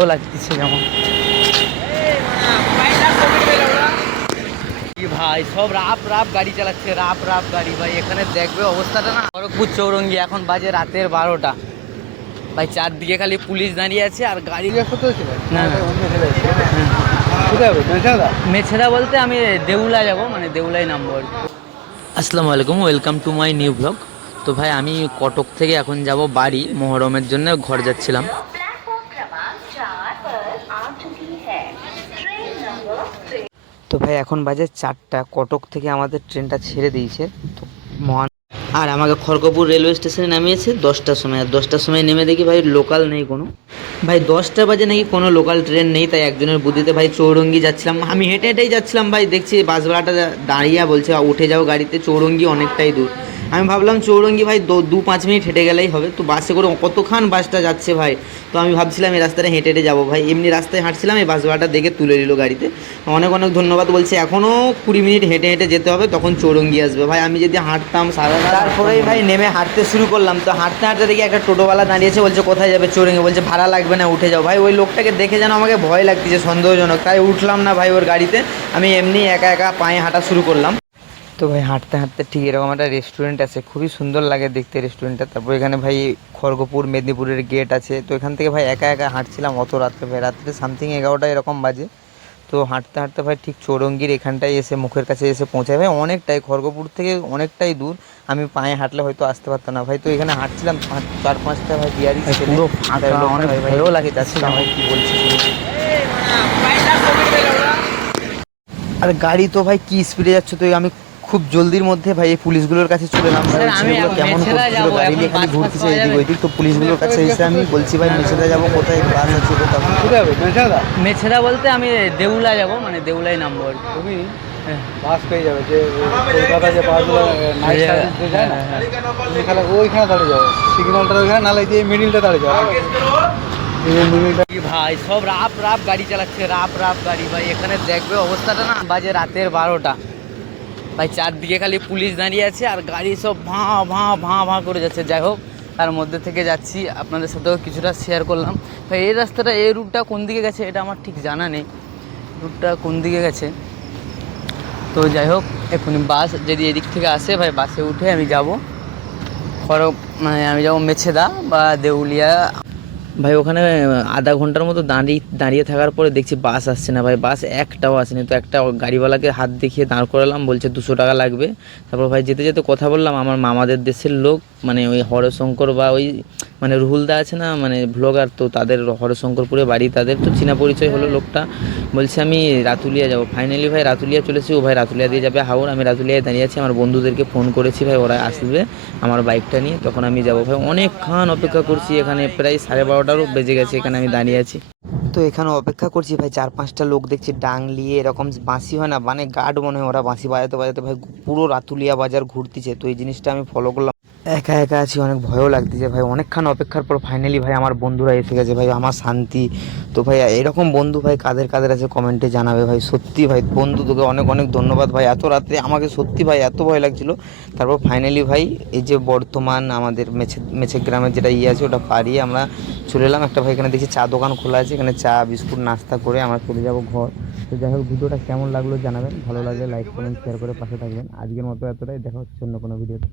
ভয়ও লাগতেছে যেমন কি ভাই, সব রাপ রাপ গাড়ি চালাচ্ছে, রাপ রাপ গাড়ি ভাই। এখানে দেখবে অবস্থাটা না, খড়গপুর চৌরঙ্গি, এখন বাজে রাতের 12টা ভাই। চারদিকে খালি পুলিশ দাঁড়িয়ে আছে আর গাড়ি। না মেছেদা বলতে আমি দেউলা যাব, মানে দেউলাই নামবো আর কি। আসসালামু আলাইকুম, welcome to my new blog. তো ভাই আমি কটক থেকে এখন যাব বাড়ি, মহরমের জন্য ঘর যাচ্ছিলাম। তো ভাই এখন বাজে 4টা, কটক থেকে আমাদের ট্রেনটা ছেড়ে দিয়েছে। তো মহান আর আমাকে খড়গপুর রেলওয়ে স্টেশনে নামিয়েছে 10টার সময়। আর 10টার সময় নেমে দেখি ভাই লোকাল নেই কোনো। ভাই 10টা বাজে নাকি কোনো লোকাল ট্রেন নেই। তাই একজনের বুদ্ধিতে ভাই চৌরঙ্গি যাচ্ছিলাম, আমি হেঁটে হেঁটেই যাচ্ছিলাম ভাই। দেখছি বাসভাড়াটা দাঁড়িয়ে বলছে উঠে যাও গাড়িতে, চৌরঙ্গি অনেকটাই দূর। আমি ভাবলাম চৌরঙ্গি ভাই 2-5 মিনিট হেঁটে গেলেই হবে। তো বাসে করে কতক্ষণ বাসটা যাচ্ছে ভাই। তো আমি ভাবছিলাম এই রাস্তাটা হেঁটে হেঁটে যাবো ভাই। এমনি রাস্তায় হাঁটছিলাম, এই বাস ভাড়াটা দেখে তুলে নিল গাড়িতে। অনেক অনেক ধন্যবাদ। বলছে এখনও 20 মিনিট হেঁটে হেঁটে যেতে হবে, তখন চৌরঙ্গি আসবে। ভাই আমি যদি হাঁটতাম সারা রাত। তারপরেই ভাই নেমে হাঁটতে শুরু করলাম। তো হাঁটতে হাঁটতে দেখি একটা টোটোওয়ালা দাঁড়িয়েছে, বলছে কোথায় যাবে? চৌরঙ্গি। বলছে ভাড়া লাগবে না, উঠে যাও। ভাই ওই লোকটাকে দেখে যেন আমাকে ভয় লাগতেছে, সন্দেহজনক। তাই উঠলাম না ভাই ওর গাড়িতে, আমি এমনি একা একা পায়ে হাঁটা শুরু করলাম। তো ভাই হাঁটতে হাঁটতে ঠিক এরকম একটা রেস্টুরেন্ট আছে, খুবই সুন্দর লাগে দেখতে রেস্টুরেন্টটা। তারপর এখানে ভাই খড়গপুর মেদিনীপুরের গেট আছে। তো এখান থেকে ভাই একা একা হাঁটছিলাম অত রাত্রে, ভাই রাত্রে সামথিং 11টা এরকম বাজে। তো হাঁটতে হাঁটতে ভাই ঠিক চৌরঙ্গির এখানটায় এসে, মুখের কাছে এসে পৌঁছায়। ভাই অনেকটাই, খড়গপুর থেকে অনেকটাই দূর। আমি পায়ে হাঁটলে হয়তো আসতে পারতাম না ভাই। তো এখানে হাঁটছিলাম, 4-5টা ভাই বিহারি পুরো ফাঁকা, অনেক ভাইও লাগে যাচ্ছিলাম ভাই। কী বলছি আর গাড়ি তো ভাই কি স্পিডে যাচ্ছে। তো আমি খুব জলদির মধ্যে ভাই এই পুলিশগুলোর কাছে চলে এলাম। ছেলেগুলো কেমন করছিল, গাড়ি নিয়ে খালি ঘুরতেছে এদিক ওইদিক। তো পুলিশগুলোর কাছে এসে আমি বলছি ভাই মেছেদা যাবো, কোথায় বাস আছে কোথাও? মেছেদা বলতে আমি দেউলা যাব, মানে দেউলাই নামবো আর কি। তুমি বাস পেয়ে যাবে, যে কলকাতা যে বাসগুলো নাইট সার্ভিস যায় না, তুমি খালি ওইখানে দাঁড়িয়ে যাবে, সিগন্যালটা ওইখানে, নালে দিয়ে মিডিলটা দাঁড়িয়ে যাবে। ভাই সব রাপ রাপ গাড়ি চালাচ্ছে, রাপ রাপ গাড়ি ভাই। এখানে দেখবে অবস্থাটা না, বাজে রাতের 12টা ভাই। চারদিকে খালি পুলিশ দাঁড়িয়ে আছে আর গাড়ি সব ভাঁ ভাঁ ভাঁ ভাঁ করে যাচ্ছে। যাই হোক, তার মধ্যে থেকে যাচ্ছি, আপনাদের সাথেও কিছুটা শেয়ার করলাম ভাই। এই রাস্তাটা, এই রুটটা কোন দিকে গেছে এটা আমার ঠিক জানা নেই, রুটটা কোন দিকে গেছে। তো যাই হোক, এখন বাস যদি এদিক থেকে আসে ভাই, বাসে উঠে আমি যাব মানে আমি যাবো মেছেদা বা দেউলিয়া ভাই। ওখানে আধা ঘন্টার মতো দাঁড়িয়ে থাকার পরে দেখছি বাস আসছে না ভাই, বাস একটাও আসেনি। তো একটা গাড়িওয়ালাকে হাত দেখিয়ে দাঁড় করালাম, বলছে 200 টাকা লাগবে। তারপর ভাই যেতে যেতে কথা বললাম, আমার মামাদের দেশের লোক, মানে ওই হরশঙ্কর বা ওই মানে রুহুলদা আছে না, মানে ভ্লগার, তো তাদের হরশঙ্করপুরে বাড়ি, তাদের তো চেনা পরিচয় হলো লোকটা। বলছে আমি রাতুলিয়া যাব। ফাইনালি ভাই রাতুলিয়া চলেছি। ও ভাই রাতুলিয়া দিয়ে যাবে হাওড়। আমি রাতুলিয়ায় দাঁড়িয়ে আছি, আমার বন্ধুদেরকে ফোন করেছি ভাই, ওরা আসবে আমার বাইকটা নিয়ে, তখন আমি যাবো ভাই। অনেকক্ষণ অপেক্ষা করছি এখানে, প্রায় 12:30টারও বেজে গেছে, এখানে আমি দাঁড়িয়ে আছি। তো এখানে অপেক্ষা করছি ভাই, 4-5টা লোক দেখছি ডাংলিয়ে এরকম বাঁশি হয় না, মানে গার্ড মনে হয়, ওরা বাঁশি বাজাতে বাজাতে ভাই পুরো রাতুলিয়া বাজার ঘুরতেছে। তো এই জিনিসটা আমি ফলো করলাম। একা একা আছি, অনেক ভয়ও লাগতেছে ভাই। অনেকক্ষণ অপেক্ষার পর ফাইনালি ভাই আমার বন্ধুরা এসে গেছে ভাই, আমার শান্তি। তো ভাই এরকম বন্ধু ভাই কাদের কাদের আছে কমেন্টে জানাবে ভাই। সত্যি ভাই বন্ধু, তোকে অনেক অনেক ধন্যবাদ ভাই। এত রাত্রে আমাকে সত্যি ভাই এত ভয় লাগছিল। তারপর ফাইনালি ভাই এই যে বর্তমান আমাদের মেছে গ্রামের যেটা আছে, ওটা পারিয়ে আমরা চলে এলাম। একটা ভাই এখানে দেখছি চা দোকান খোলা আছে, এখানে চা বিস্কুট নাস্তা করে আমরা চলে যাব ঘর। তো যাই হোক, ভিডিওটা কেমন লাগলো জানাবেন, ভালো লাগলে লাইক কমেন্ট শেয়ার করে পাশে থাকবেন। আজকের মতো এতটাই, দেখা হচ্ছে অন্য কোনো ভিডিওতে।